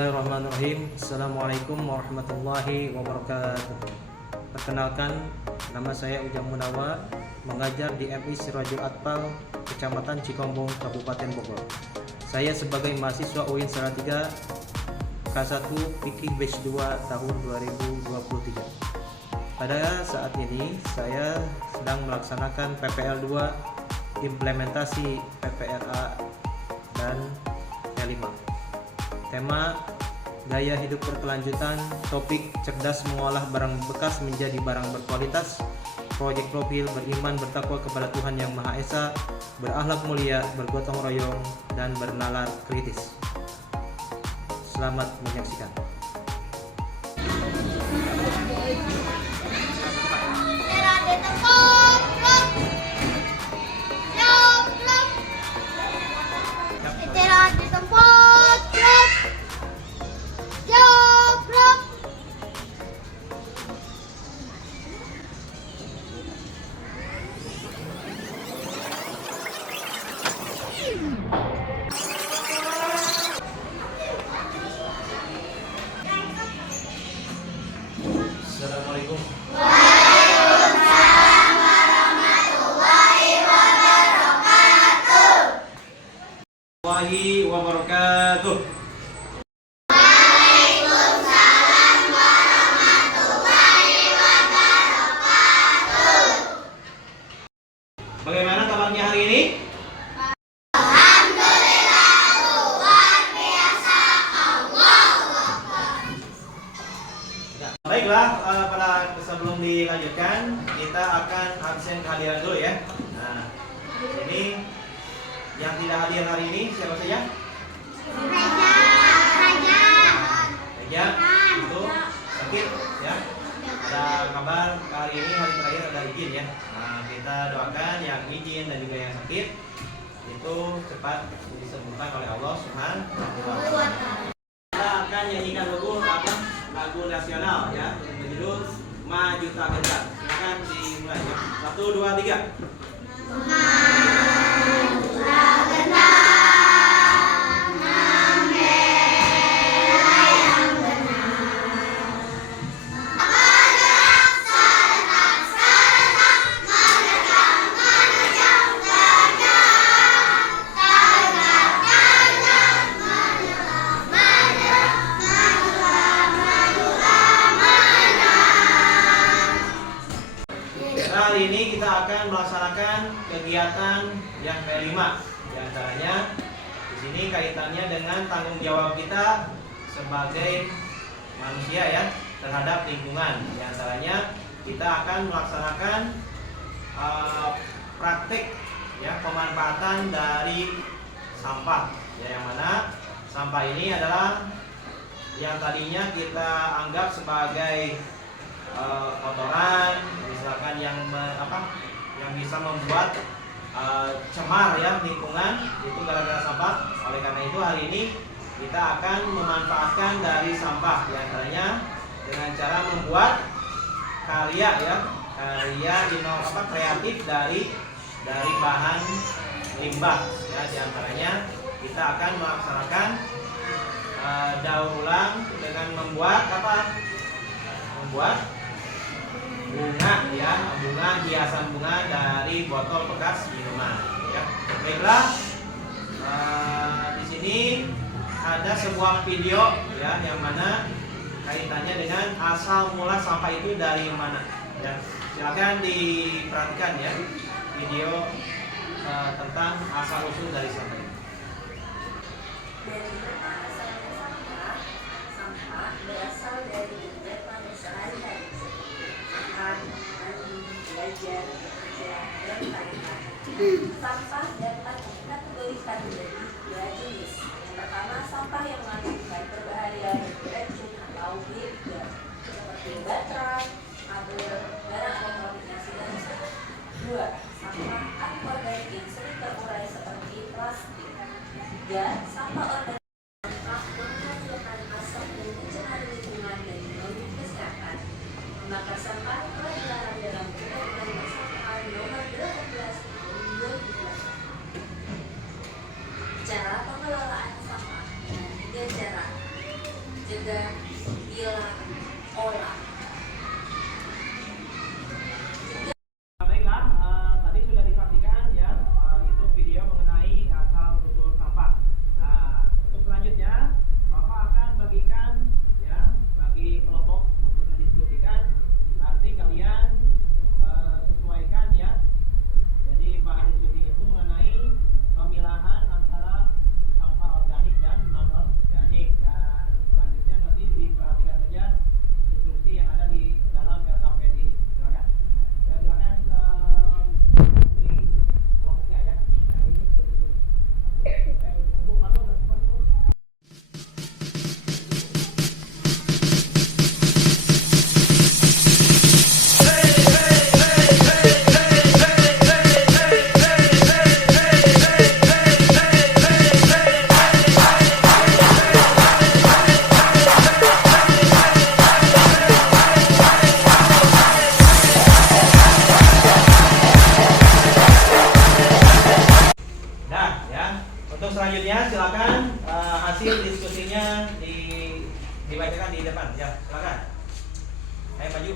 Bismillahirrahmanirrahim. Assalamualaikum warahmatullahi wabarakatuh. Perkenalkan, nama saya Ujang Munawar, mengajar di MI Sirajul Atfal, Kecamatan Cikombong, Kabupaten Bogor. Saya sebagai mahasiswa UIN Salatiga K1 Fikih Batch 2 tahun 2023. Pada saat ini saya sedang melaksanakan PPL 2, implementasi PPRA dan P5. Tema gaya hidup berkelanjutan, topik cerdas mengolah barang bekas menjadi barang berkualitas, proyek profil beriman bertakwa kepada Tuhan Yang Maha Esa, berakhlak mulia, bergotong royong, dan bernalar kritis. Selamat menyaksikan. Assalamualaikum. Waalaikumsalam warahmatullahi wabarakatuh. Waalaikumsalam warahmatullahi wabarakatuh. Bagaimana kabarnya hari ini? Alhamdulillah, luar biasa. Allahu Akbar. Baiklah, sebelum dilanjutkan, kita akan absen kehadiran dulu ya. Nah, ini yang tidak hadir hari ini siapa saja? Raja, itu sakit ya. Ada kabar hari ini hari terakhir ada izin ya. Nah, kita doakan yang izin dan juga yang sakit itu cepat disembuhkan oleh Allah Subhanahu wa Ta'ala. Kita akan nyanyikan lagu nasional ya, yang berjudul Maju Tak Gentar. Silakan dimulai ya. 1, 2, 3. Hari ini kita akan melaksanakan kegiatan yang P5. Di antaranya di sini kaitannya dengan tanggung jawab kita sebagai manusia ya terhadap lingkungan. Di antaranya kita akan melaksanakan praktik ya pemanfaatan dari sampah. Ya, yang mana sampah ini adalah yang tadinya kita anggap sebagai kotoran, misalkan yang bisa membuat cemar ya lingkungan, itu gara-gara sampah. Oleh karena itu hari ini kita akan memanfaatkan dari sampah, diantaranya dengan cara membuat karya kreatif dari bahan limbah ya. Diantaranya kita akan melaksanakan daur ulang dengan membuat bunga ya, hiasan bunga dari botol bekas minuman ya. Baiklah, di sini ada sebuah video ya yang mana kaitannya dengan asal mula sampah itu dari mana ya. Silakan diperhatikan ya video tentang asal usul dari sampah itu. Dari mana asalnya sampah? Sampah berasal dari kegiatan manusia sehari-hari. Makan, mandi, belajar, bekerja, dan lain-lain. Sampah dapat dikategorikan menjadi dua jenis. Yang pertama, sampah yang mengandung berbahaya dan beracun atau B3, seperti baterai, kabel, barang elektronik, dan rusak. Dua, sampah anorganik yang sering terurai seperti plastik. Tiga, sampah organik menghasilkan asap dan pencemaran lingkungan dan mengganggu kesehatan. Membakar sampah telah dilarang dalam Undang-Undang Persampahan Nomor 18 Tahun 2008. Cara pengelolaan sampah dengan 3 cara. olah. Baiklah, tadi sudah disaksikan ya, itu video mengenai asal usul sampah. Nah, untuk selanjutnya Bapak akan bagikan ya bagi kelompok untuk mendiskusikan. Nanti kalian sesuaikan ya. Jadi bahan diskusi itu mengenai pemilahan antara sampah organik dan non organik. Dan selanjutnya nanti diperhatikan saja instruksi yang ada di dalam LKPD ini. Silakan. Ya, silakan hubungi kelompoknya ya. Yang ini kumpul malu dan kumpul. Nah, ya. Untuk selanjutnya silakan hasil diskusinya dibacakan di depan. Ya, silakan. Ayo maju.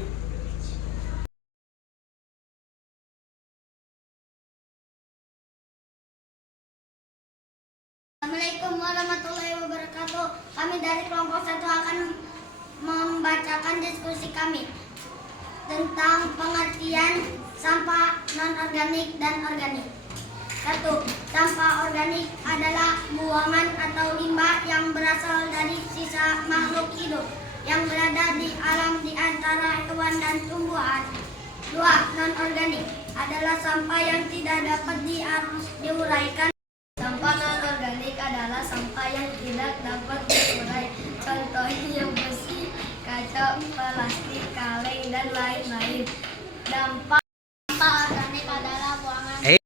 Assalamualaikum warahmatullahi wabarakatuh. Kami dari kelompok 1 akan membacakan diskusi kami tentang pengertian sampah non-organik dan organik. 1. Sampah organik adalah buangan atau limbah yang berasal dari sisa makhluk hidup yang berada di alam di antara hewan dan tumbuhan. 2. Non-organik adalah sampah yang tidak dapat diuraikan. Sampah non-organik adalah sampah yang tidak dapat diurai. Contohnya besi, kaca, plastik, kaleng, dan lain-lain. Dampak sampah organik adalah buangan.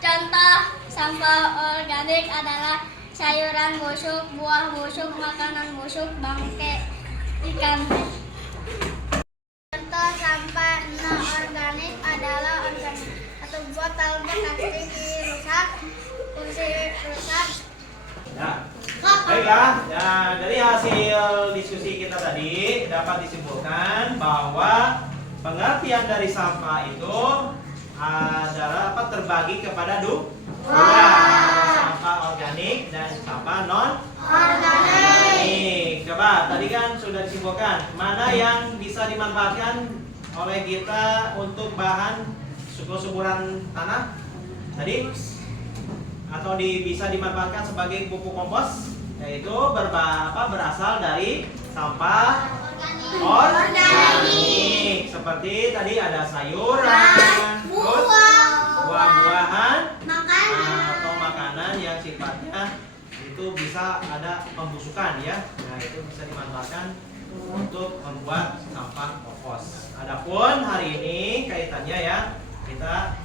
Contoh sampah organik adalah sayuran busuk, buah busuk, makanan busuk, bangkai ikan. Contoh sampah non-organik adalah organik atau botol bekas rusak, kursi rusak. Nah, baiklah. Ya, dari hasil diskusi kita tadi dapat disimpulkan bahwa pengertian dari sampah itu adalah terbagi kepada dua, sampah organik dan sampah non organik. Coba tadi kan sudah disimpulkan mana yang bisa dimanfaatkan oleh kita untuk bahan suburan tanah tadi, atau bisa dimanfaatkan sebagai pupuk kompos, yaitu berasal dari sampah organik. Seperti tadi ada sayuran, terus buah-buahan, atau makanan yang sifatnya itu bisa ada pembusukan ya. Nah, itu bisa dimanfaatkan untuk membuat sampah kompos. Adapun hari ini kaitannya ya, kita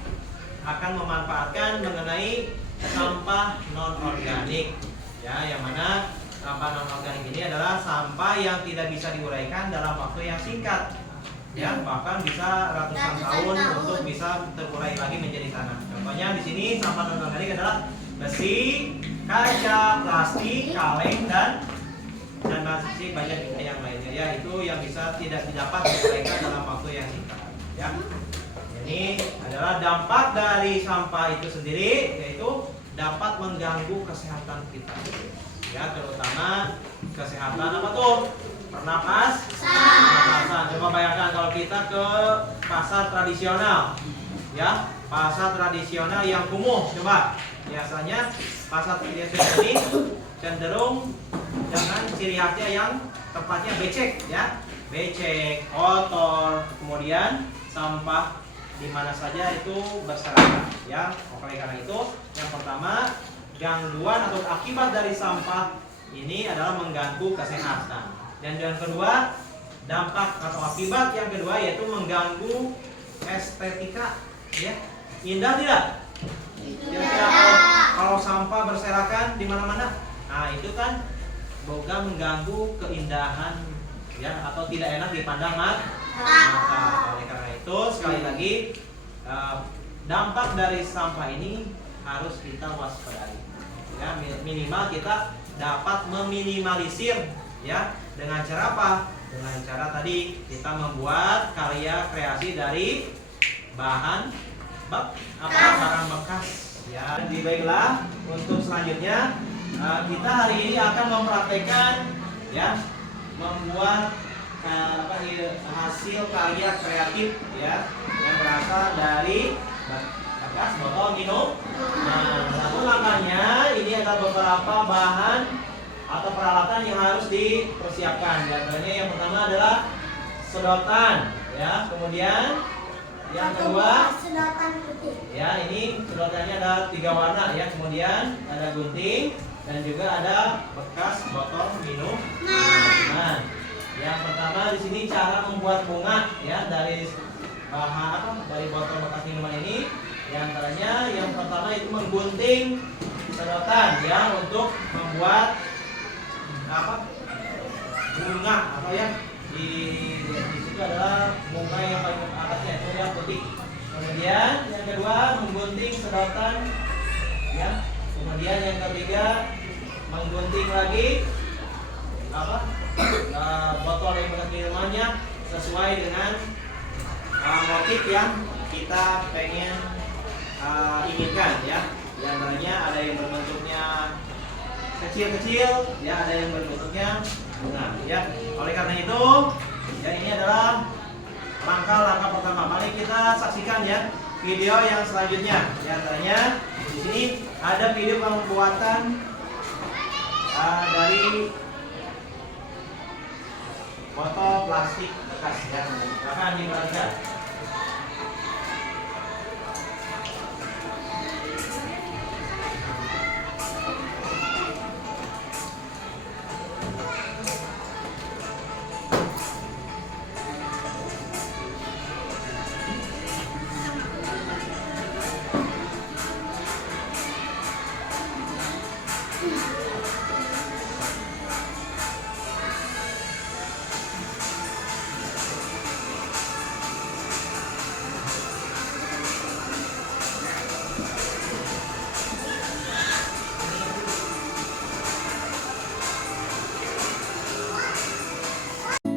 akan memanfaatkan mengenai sampah non organik ya, yang mana sampah non organik ini adalah sampah yang tidak bisa diuraikan dalam waktu yang singkat ya, bahkan bisa ratusan tahun untuk bisa terurai lagi menjadi tanah. Contohnya di sini sampah non organik adalah besi, kaca, plastik, kaleng, dan masih banyak yang lainnya ya, itu yang bisa tidak didapat diuraikan dalam waktu yang singkat ya. Ini adalah dampak dari sampah itu sendiri, yaitu dapat mengganggu kesehatan kita ya, terutama kesehatan apa tuh? Pernapasan. Coba bayangkan kalau kita ke pasar tradisional ya, pasar tradisional yang kumuh. Coba, biasanya pasar tradisional ini cenderung dengan ciri khasnya yang tempatnya becek ya, becek, kotor, kemudian sampah di mana saja itu berserakan ya. Oleh karena itu, yang pertama, gangguan atau akibat dari sampah ini adalah mengganggu kesehatan. Dan yang kedua, dampak atau akibat yang kedua yaitu mengganggu estetika ya. Indah tidak? Kira-kira kalau sampah berserakan di mana-mana, nah itu kan boga mengganggu keindahan ya, atau tidak enak dipandang mata. Oleh karena itu sekali lagi, dampak dari sampah ini harus kita waspadai ya, minimal kita dapat meminimalisir ya. Dengan cara apa? Dengan cara tadi kita membuat karya kreasi dari barang bekas ya. Jadi baiklah, untuk selanjutnya kita hari ini akan mempraktekkan ya membuat hasil karya kreatif ya yang berasal dari bekas botol minum. Nah, namun langkahnya ini ada beberapa bahan atau peralatan yang harus dipersiapkan. Diantaranya yang pertama adalah sedotan ya, kemudian yang kedua sedotan putih. ya, ini sedotannya ada 3 warna ya, kemudian ada gunting dan juga ada bekas botol minum. Nah, yang pertama di sini cara membuat bunga ya dari bahan dari botol bekas minuman ini. Di antaranya yang pertama itu menggunting sedotan ya untuk membuat bunga atau ya di situ adalah bunga yang paling atasnya itu yang putih. Kemudian yang kedua menggunting sedotan ya. Kemudian yang ketiga menggunting lagi botol yang bekas minumannya sesuai dengan motif yang kita pengen inginkan ya. Di antaranya ada yang berbentuknya kecil-kecil ya, ada yang berbentuknya bunga ya. Oleh karena itu ya, ini adalah langkah-langkah pertama. Mari kita saksikan ya video yang selanjutnya. Di antaranya di sini ada video pembuatan dari botol plastik bekas ya. Akan diperhatikan.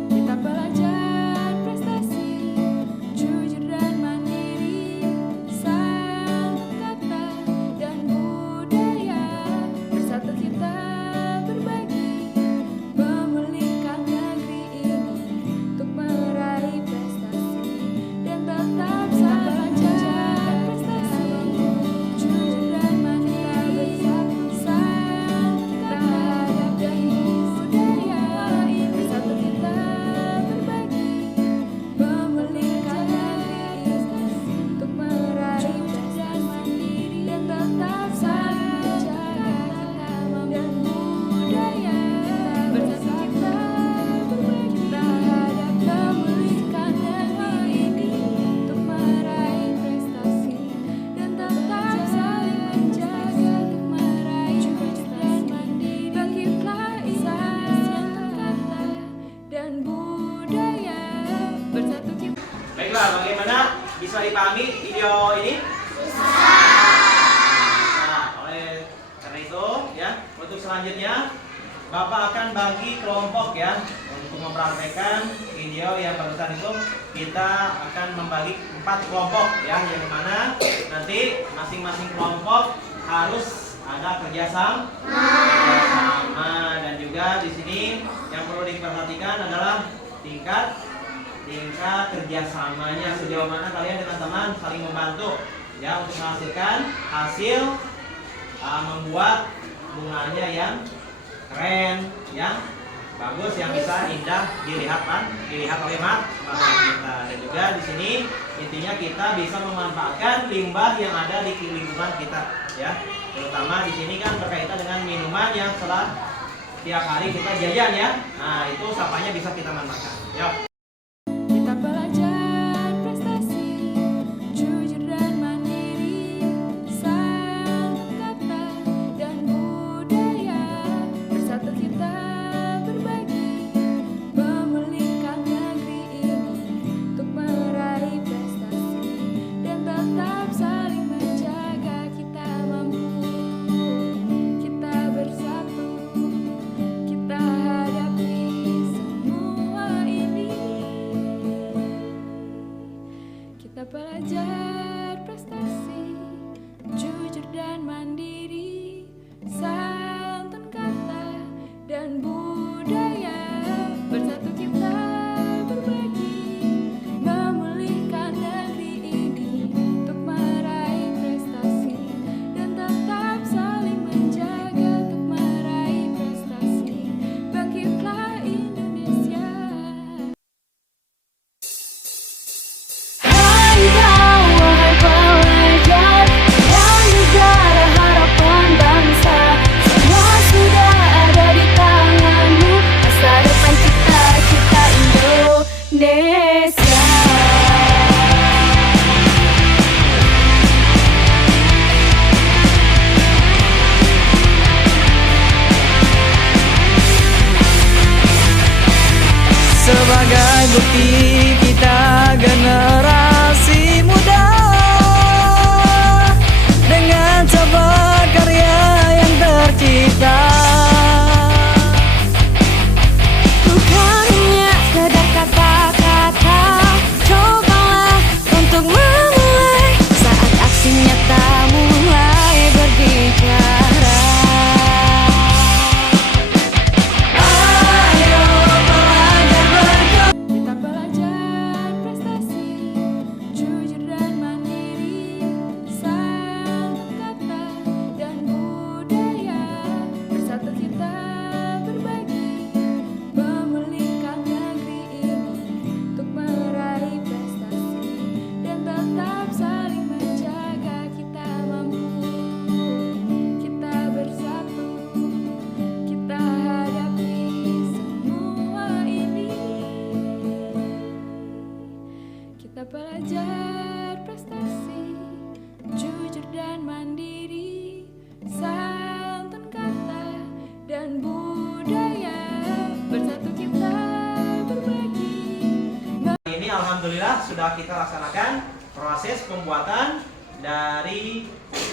Kita pelajar prestasi, jujur dan mandiri, santun kata dan budaya, bersatu kita berbagi, memulihkan negeri ini untuk meraih prestasi dan tetap saling menjaga prestasi, jujur dan mandiri, santun kata dan budaya, bersatu kita berbagi, memulihkan negeri ini untuk meraih prestasi dan tetap saling menjaga dan budaya, bersatu kita berbagi, memulihkan negeri ini untuk meraih prestasi dan tetap saling menjaga untuk meraih prestasi. Bangkitlah insan kata dan budaya, bersatu kita. Baiklah, bagaimana bisa dipahami video ini? Nah, oleh karena itu ya, untuk selanjutnya Bapak akan bagi kelompok ya untuk mempraktekkan video yang barusan itu. Kita akan membagi 4 kelompok ya, yang mana nanti masing-masing kelompok harus ada kerjasama dan juga di sini yang perlu diperhatikan adalah tingkat kerjasamanya, sejauh mana kalian dengan teman saling membantu ya untuk menghasilkan hasil membuat bunganya yang keren, yang bagus, yang bisa indah dilihat oleh mata kita. Dan juga di sini intinya kita bisa memanfaatkan limbah yang ada di lingkungan kita ya. Terutama di sini kan berkaitan dengan minuman yang setelah tiap hari kita jajan ya. Nah, itu sampahnya bisa kita manfaatkan. Yuk. Kita pelajar prestasi, jujur dan mandiri, santun kata dan budaya, bersatu kita berbagi, memulihkan negeri ini untuk meraih prestasi dan tetap saling menjaga. Kita mampu, kita bersatu, kita hadapi Indonesia. Sebagai bukti kita generasi muda, dengan coba karya yang tercipta, Bukan hanya sekedar kata-kata, cobalah untuk memulai saat aksi nyata mulai berbicara. Kita belajar prestasi, jujur dan mandiri, santun kata dan budaya. Bersatu kita berbagi, memulihkan negeri ini untuk meraih prestasi dan tetap saling menjaga. Kita mampu, kita bersatu, kita hadapi semua ini. Kita belajar prestasi, jujur dan mandiri, santun kata dan budaya. Bersatu kita berbagi. Ini alhamdulillah sudah kita laksanakan proses pembuatan dari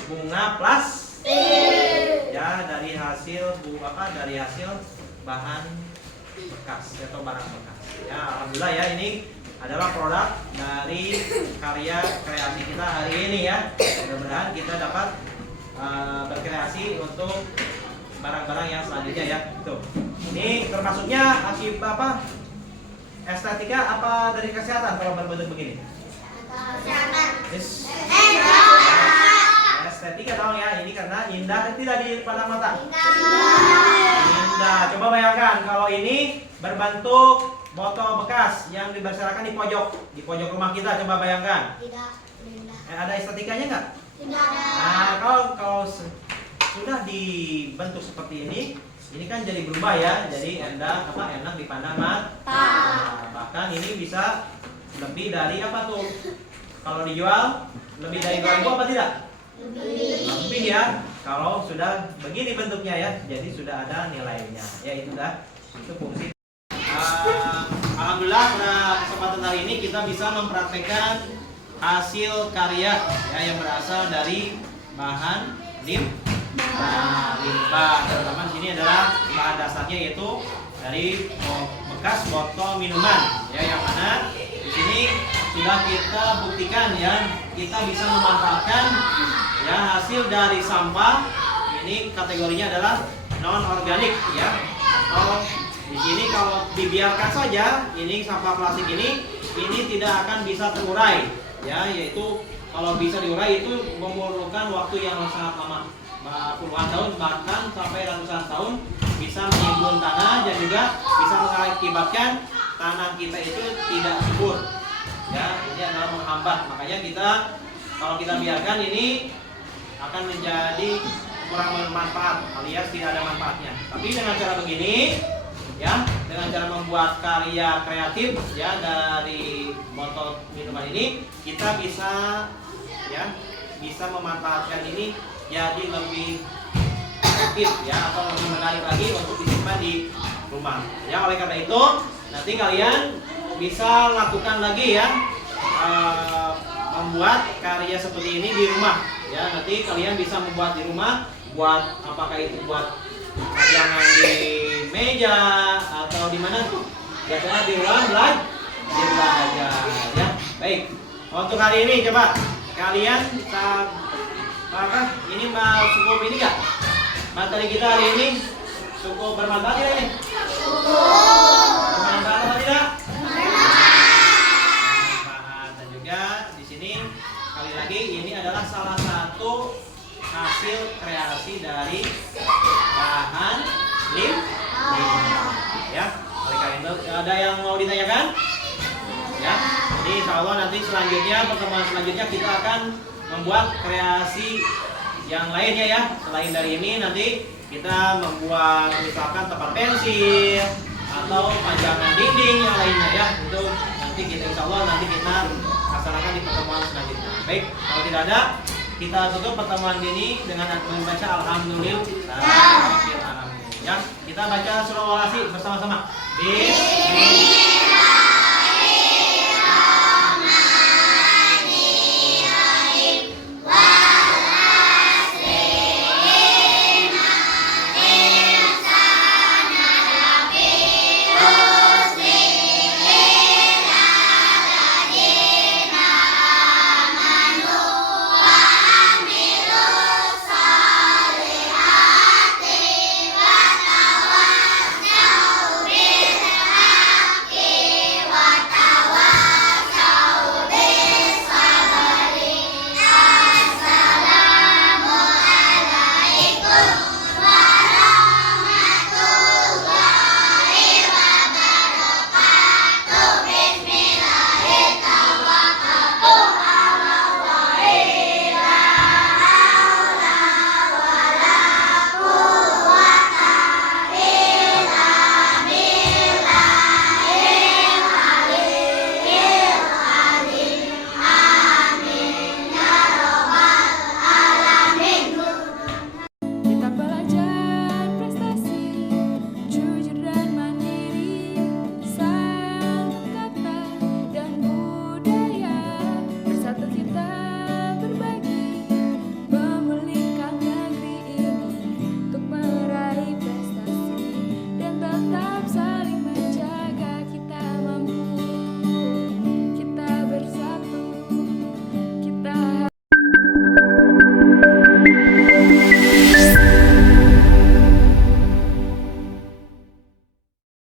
bunga plastik. Ya, dari hasil dari hasil bahan bekas atau barang bekas. Ya, alhamdulillah ya, ini adalah produk dari karya kreasi kita hari ini ya. Mudah-mudahan kita dapat berkreasi untuk barang-barang yang selanjutnya ya. Tuh. Ini termasuknya akibat estetika apa dari kesehatan kalau berbentuk begini? Kesehatan. Yes. Estetika dong ya, ini karena indah dan tidak dipandang mata. Indah. Coba bayangkan kalau ini berbentuk botol bekas yang diberserakan di pojok rumah kita. Coba bayangkan. Tidak indah. Ada estetikanya nggak? Tidak ada. Nah, kalau sudah dibentuk seperti ini kan jadi berubah ya, jadi enak dipandang mata. Nah, bahkan ini bisa lebih dari apa tuh? Kalau dijual lebih dari 2.000 apa tidak? Lebih ya. Kalau sudah begini bentuknya ya, jadi sudah ada nilainya. Ya itu fungsi. Alhamdulillah pada kesempatan hari ini kita bisa mempraktekkan hasil karya ya yang berasal dari bahan limbah. Terutama di sini adalah bahan dasarnya yaitu dari bekas botol minuman ya, yang mana di sini sudah kita buktikan ya kita bisa memanfaatkan ya hasil dari sampah. Ini kategorinya adalah non organik ya. Atau di sini kalau dibiarkan saja ini sampah plastik ini tidak akan bisa terurai ya, yaitu kalau bisa diurai itu memerlukan waktu yang sangat lama, puluhan tahun bahkan sampai ratusan tahun, bisa menimbun tanah dan juga bisa mengakibatkan tanah kita itu tidak subur ya. Ini adalah menghambat, makanya kalau kita biarkan ini akan menjadi kurang bermanfaat alias tidak ada manfaatnya. Tapi dengan cara begini ya, dengan cara membuat karya kreatif ya dari botol minuman ini, kita bisa memanfaatkan ini jadi lebih efektif ya, atau lebih menarik lagi untuk disimpan di rumah ya. Oleh karena itu nanti kalian bisa lakukan lagi ya, membuat karya seperti ini di rumah ya. Nanti kalian bisa membuat di rumah, buat apakah itu buat pajangan di meja atau di mana tuh biasanya di ruang belajar ya. Baik, untuk hari ini coba kalian ini cukup ini nggak? Materi kita hari ini cukup bermanfaat ya ini? Bermanfaat atau tidak? Bermanfaat. Dan juga di sini sekali lagi ini adalah salah satu hasil kreasi dari bahan limbah ya. Oleh karena itu ada yang mau ditanyakan? Ya. Jadi insya Allah nanti pertemuan selanjutnya kita akan membuat kreasi yang lainnya ya. Selain dari ini nanti kita membuat misalkan tempat pensil atau pajangan dinding yang lainnya ya. Itu nanti kita insya Allah nanti kita laksanakan di pertemuan selanjutnya. Baik, kalau tidak ada, kita tutup pertemuan ini dengan membaca Alhamdulillah ya. Kita baca surah Al-Asy bersama-sama. Bismillah.